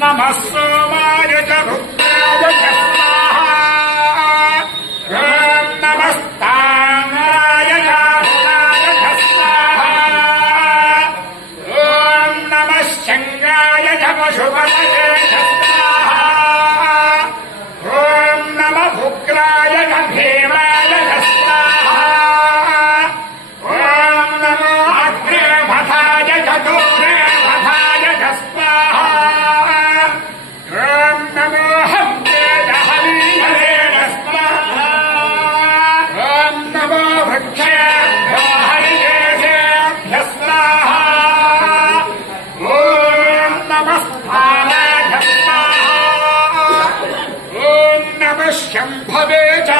नमः सोमाय च रुद्राय च स्वाहा ॐ नमस्ताम्राय च अरुणाय च स्वाहा ॐ नमः शङ्गाय च पशुपतये च स्वाहा ॐ नमः उग्राय च भीमाय च स्वाहा ॐ नमो अग्रे भथाय च दूरे भथाय च स्वाहा ॐ नमो हव्ये च हवीयवे च स्वाहा ॐ नमो वृक्षेभ्यो हरिकेशेभ्यः स्वाहा ॐ नमः स्थानाय च स्वाहा ॐ नमः शम्भवे च